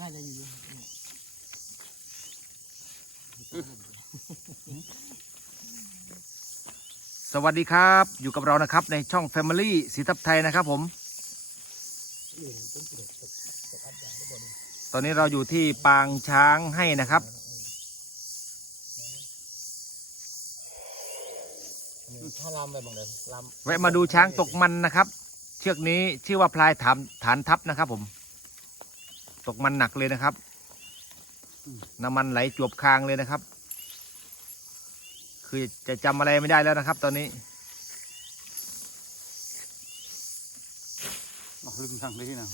น่าจะดีเนี่สวัสดีครับ อยู่กับเรานะครับในช่อง Family สีทับไทยนะครับผม ตอนนี้เราอยู่ที่ปางช้างให้นะครับ ถ้าลำไปบางเดิมลำแวะมาดูช้างตกมันนะครับ เชือกนี้ชื่อว่าพลายฐานฐานทัพนะครับผม ตกมันหนักเลยนะครับ น้ำมันไหลจวบคางเลยนะครับ คือจะจำอะไรไม่ได้แล้วนะครับ ตอนนี้ออกลืมทางนี้นะ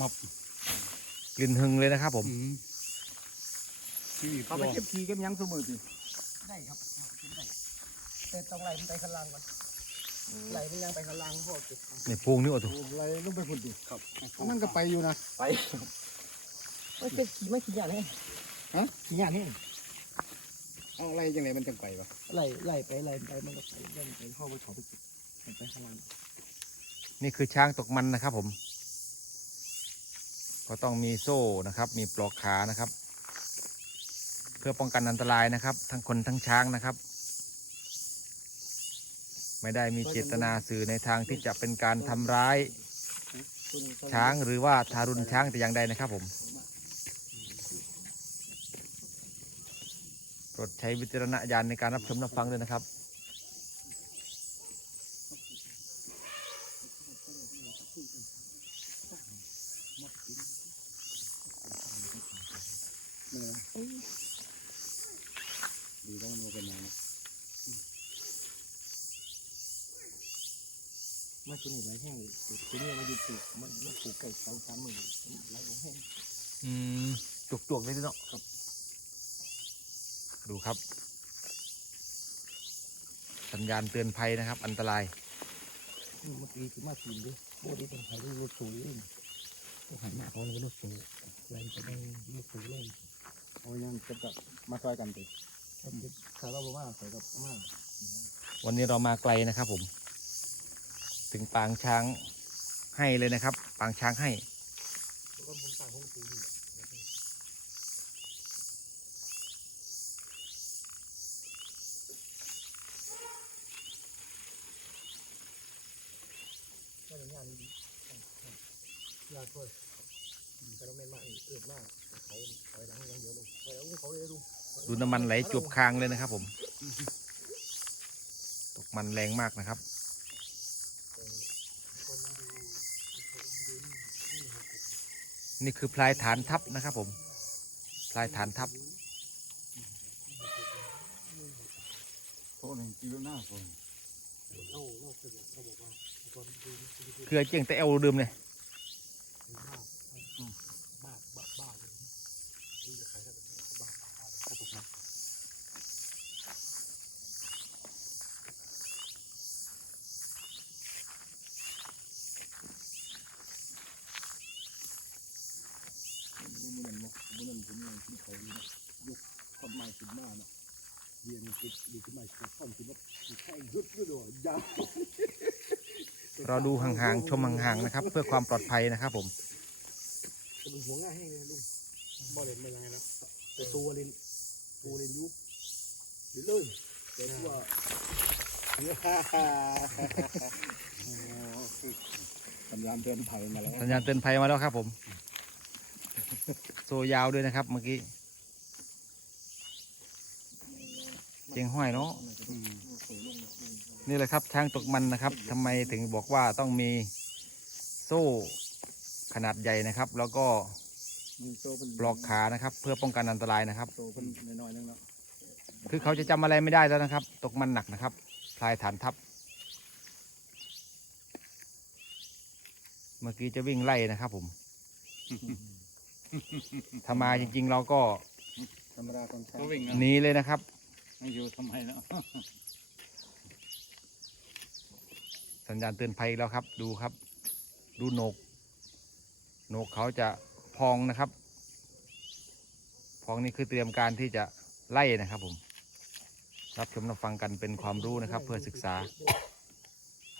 มับกลิ่นหึงเลยนะครับ ผมที่เขาไปเก็บขี้เก็บหยังสมือสิได้ครับเก็บได้แต่ต้องไหลมันไปข้างล่างก่อน ไหลมันยังไปข้างล่างพ่อเก็บนี่พวงนี่โอ้โหไหลลงไปพุ่นดิครับมันก็ไปอยู่นะไปไม่ใช่ขี้ไม่ขี้หยานี่ฮะขี้หยานี่เอาอะไรจังไรมันจังไปปะไหลไหลไปไหลไปมันก็ไปเดินไปเข้าไปเขาไปเก็บมันไปข้างล่างนี่คือช้างตกมันนะครับผมก็ต้องมีโซ่นะครับ มีปลอกขานะครับ เพื่อป้องกันอันตรายนะครับ ทั้งคนทั้งช้างนะครับ ไม่ได้มีเจตนาสื่อในทางที่จะเป็นการทำร้าย ช้างหรือว่าทารุณช้างแต่อย่างใดนะครับผมโปรดใช้วิจารณญาณในการรับชมรับฟังด้วยนะครับดีแล้วมันเป็นยังไง มา ตัวนี้ไหลแห้งตัวนี้มาอยู่ปลูกมันมันปลูกไก่สองสามหมื่นไหลลงแห้งอืมจุกจวกๆเลยทีเนาะครับ ดูครับ สัญญาณเตือนภัยนะครับ อันตราย นี่เมื่อกี้คือมากินดิโบดีเป็นไทยรูปสูงเลยตัวหันหน้าเขาเลยรูปสูงแรงจะได้รูปสูงเลยโอ้ยยังจะแบบมาซอยกันติถ้าเป็นถ้าเราบอกว่าใส่กับมากวันนี้เรามาไกลนะครับผม ถึงปางช้างให้เลยนะครับ ปางช้างให้แล้วก็มุนต่างห้องตีนี่ก็เลยากด้วยแต่เราไม่มาเอื้อมากเขาถอยหลังอย่างเดียวลงถอยหลังเขาเลยลุงดูน้ำมันไหลจวบคางเลยนะครับผม ตกมันแรงมากนะครับ นี่คือพลายฐานทัพนะครับผม พลายฐานทัพโทษหนึ่งกิโลหน้าคนเล่าเล่าคือเขาบอกว่าตอนดูดูดูคือเจียงแต่เอวดื่มเลย บ้าบ้าบ้าเลยนี่จะขายได้แบบบ้าบ้าเขาตกมาบุญนั่นเนาะบุญนั่นผม ยังขึ้นเขาอยู่นะยกต้นไม้ขึ้นมาเนาะเรียนติดดีขึ้นมาขึ้นต้นขึ้นมาแค่ยุดยุดเลยยาวเราดูห่างๆชมห่างๆนะครับ เพื่อความปลอดภัยนะครับ ผมจะเป็นหัวง่ายให้เลยลุงบ่เล่นไม่ยังไงนะแต่ตัวเล่นตัวเล่นยุบหรือเลยแต่ว่าสัญญาณเตือนภัยมาแล้วสัญญาณเตือนภัยมาแล้วครับ ผม โซยาวด้วยนะครับ เมื่อกี้ เจียงห้อยเนาะอืมนี่แหละครับช้างตกมันนะครับทำไมถึงบอกว่าต้องมีโซ่ขนาดใหญ่นะครับ แล้วก็มีโตเป็นปลอกขานะครับ เพื่อป้องกันอันตรายนะครับโตเป็นน้อยๆนึงเนาะคือเขาจะจำอะไรไม่ได้แล้วนะครับ ตกมันหนักนะครับพลายฐานทัพเมื่อกี้จะวิ่งไล่นะครับผมถ้ามาจริง ๆ เราก็ธรรมดาคนใช้ก็วิ่งหนีเลยนะครับ ไม่อยู่ทำไมเนาะสัญญาณเตือนภัยแล้วครับ ดูครับ ดูโหนกโหนกเขาจะพองนะครับ พองนี่คือเตรียมการที่จะไล่นะครับผมรับชมรับฟังกันเป็นความรู้นะครับ เพื่อศึกษา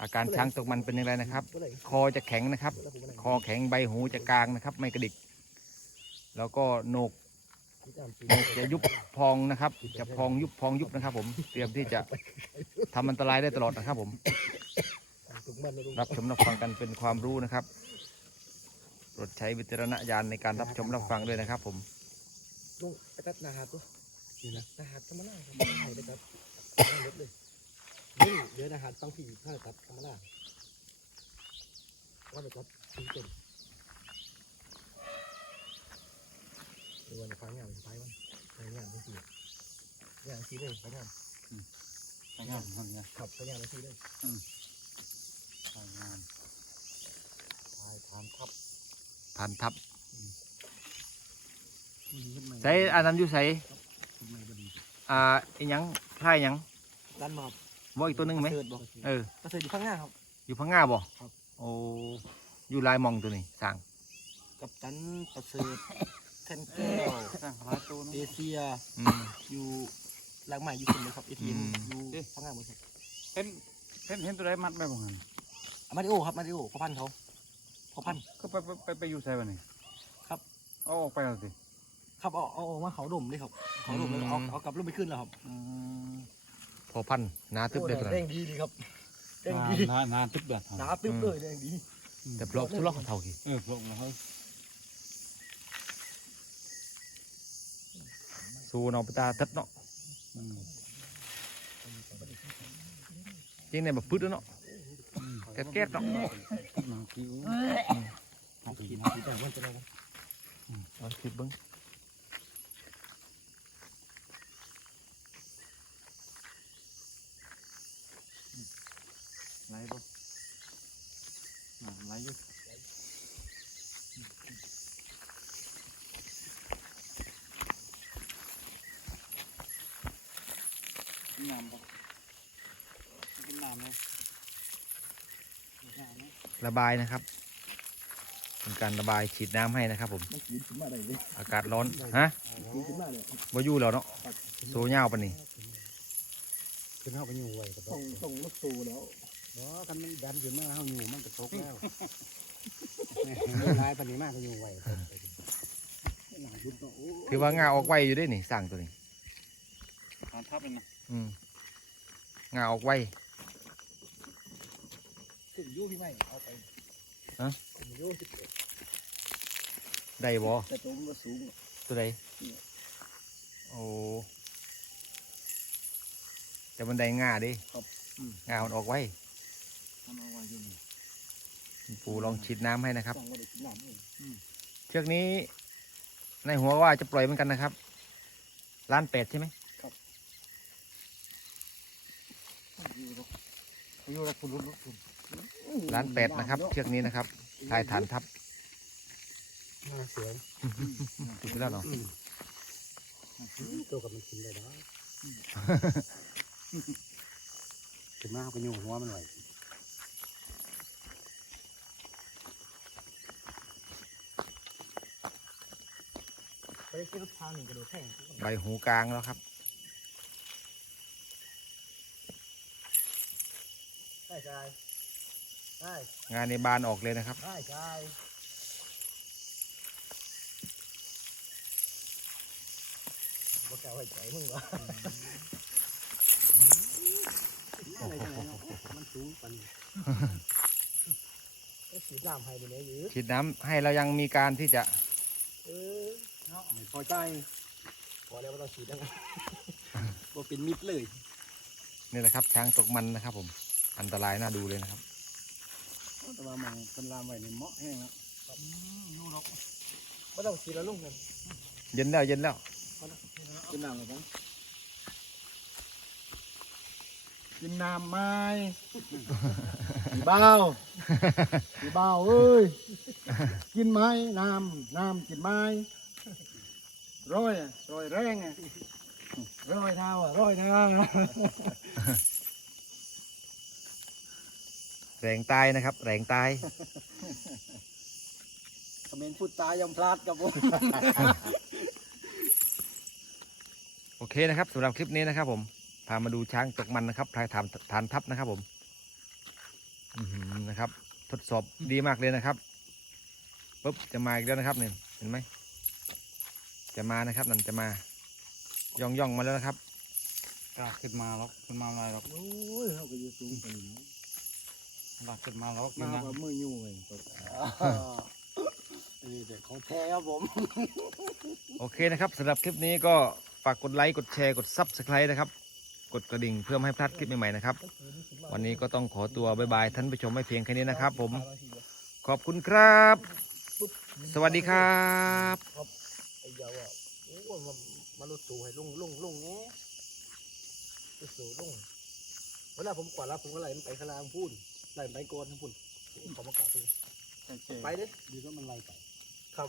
อาการช้างตกมันเป็นอย่างไรนะครับ คอจะแข็งนะครับ คอแข็งใบหูจะกลางนะครับ ไม่กระดิก แล้วก็โหนก จะยุบพองนะครับ จะพองยุบพองยุบนะครับ ผม เตรียมที่จะทำอันตรายได้ตลอดนะครับ ผม รับชมรับฟังกันเป็นความรู้นะครับโปรดใช้วิจารณญาณในการรับชมรับฟังด้วยนะครับผมลุงไปตัดนาหาตัวนี่นะนาหาธรรมดาครับไม่ได้เลยครับไม่ลดเลยนี่เดี๋ยวนาหาฟังผีถ้าตัดธรรมดาว่าไปตัดทิ้งต้นเดี๋ย ววันฟังงานไปวันฟังงานไปสิงานทีเลยฟังงานไปงานทำงานขับฟังงานไปทีเลยไปงานทายถามครับผ่านทับขึ้นมาใส่อันนั้นอยู่ใส่อ่าอีหยังพายหยังด้านมาครับว่าอีกตัวหนึงไหมเออกระเสิร์ชอยู่ข้างหน้าครับอยู่พังงาบ่ครับ โอ้ อยู่ลายมองตัวนี้สั่งกับตันประเสริฐ นแก้วสร้างหลายตัวเอเนาะ เชียอืม อยู่หลังใหม่อยู่คนเลยครับเอทีอืเอ็มมอยู่ข้างหน้าหมดครับเห็นเห็นเห็นตัวใดมัดไปบ้างอะมาริโอครับมาริโอพ่อพันธุ์เขาพ่อพันธุ์ ก็ไปไปไปไปอยู่ใส่บ้านี่ครับ เอาออกไปแล้วสิ ครับเอาเอาเอามาเขาดมเลยครับเขาดมเลยเอาเอากลับลงไปขึ้นแล้วครับอืมพอพันหนาทึบเลยตัวแดนั้นงดีดีครับแดงนานดีนานนานตึ๊บแบบหนาตึ๊บเลยแดงดีแต่ปลอกทุลอกเท่ากี่เออลงแล้วเฮ้ย สู้เนาะปตาทัดเนาะอืมจริงเนี่ยแบบพืดแล้วเนาะแก๊สแก๊สเนาะหนังคิ้วเอาขีดขีดแต่วันจะได้เอาคิดเบิ้ง ไหลบ่อ่าไหลอยู่ กินน้ำบ่กินน้ำเลยกินน้ำไหมระบายนะครับเป็นการระบายฉีดน้ำให้นะครับ ผม มันขีดขึ้นมาได้เลยอากาศร้อนฮะขีดขึ้นมาเลยวายุแล้วเนาะโซเงาวปะนี่ขึ้นเข้าไปอยู่ไว้ก็ต้องต้องลดโซแล้วเพราะกันมันดันขึ้นมาเข้าอยู่มันก็ตกแล้วลายปฏิมาก็อยู่ไว้ถือว่างาออกไวอยู่ด้วยนี่สั่งตัวนี้ทานทับเลยนะอืม งาออกไวขึ้นยู่พี่ไม่เอาไปฮะขึ้นยู่สิบเอ็ดได้บ่แต่ตัวมันก็สูงตัวใดโอ้แต่มันได้งาเดิครับงามันออกไวทำเอาไว้อยู่นี่ปูลองฉีดน้ำให้นะครับสั่งมาได้กินน้ำเลยเชือกนี้ในหัวว่าจะปล่อยเหมือนกันนะครับล้านแปดใช่ไหม อยู่แล้ว อยู่แล้วคุณรุนคุณล้านแปดนะครับ เชือกนี้นะครับทายฐานทับน่าเสียถูกแล้วเนาะตัวกับมันกินได้นะขึ้นมาไปอยู่หัวมันหน่อยไปเที่ยวทางหนึ่งกระโดดแท่งใบหูกลางแล้วครับ ใช่ใช่ใช่งานในบานออกเลยนะครับใช่ใช่ว่าแกไว้ใจมึงวะมันสูงปันสีดำให้ไปเลยยืดฉีดน้ำให้เรายังมีการที่จะเออไม่พอใจพอแล้วไม่ต้องฉีดแล้วไงบ่เป็นมิดเลย นี่แหละครับช้างตกมันนะครับผม อันตรายน่าดูเลยนะครับแต่ว่ามันเป็นลามไว้ในเหมาะแห้งแล้วยูนกไม่ต้องฉีดแล้วลุงเนี่ยเย็นแล้วเย็นแล้วกินน้ำหรือเปล่ากินน้ำไหมพี่บ้าวพี่บ้าวเอ้ย กินไหมน้ำน้ำกินไหมร้อยอะร้อยแรงอะร้อยเท้าอะร้อยเท้า แรงตายนะครับ แรงตายคอมเมนต์พูดตายยอมพลาดกับผม โอเคนะครับสำหรับคลิปนี้นะครับ ผม พามาดูช้างตกมันนะครับพลายฐานฐานทัพนะครับ ผมอื้อหือนะครับ ทดสอบดีมากเลยนะครับปุ๊บจะมาอีกแล้วนะครับเนี่ยเห็นไหมจะมานะครับนั่นจะมา ย่องย่องมาแล้วนะครับกล้าขึ้นมาหรอกขึ้นมาอะไรหรอกโอ้ยเขาก็อยู่สูงกัน นี้ลากขึ้นมาแล้วขึ้มานนะว่ามืออยู่เองตกนี่แต่ของแท้ครับผม โอเคนะครับสำหรับคลิปนี้ก็ฝากกดไลค์กดแชร์กด Subscribe นะครับ กดกระดิ่งเพื่อไม่ให้พลาดคลิปใหม่ๆนะครับ วันนี้ก็ต้องขอตัวบ๊ายบายท่านผู้ชมไม่เพียงแค่นี้นะครับผม ขอบคุณครับ สวัสดีครับไอ้ยาวอะโอ้ยมันมันรถสูให้ลุงลุงลุงเงี้ยรถสูลุงเวลาผมกวาดแล้วผมก็ไล่มันไปข้างล่างพูน ไล่มันไปโกนทั้งพูนขอมากราบพูนไปเด้ดีก็มันไล่ไป ครับ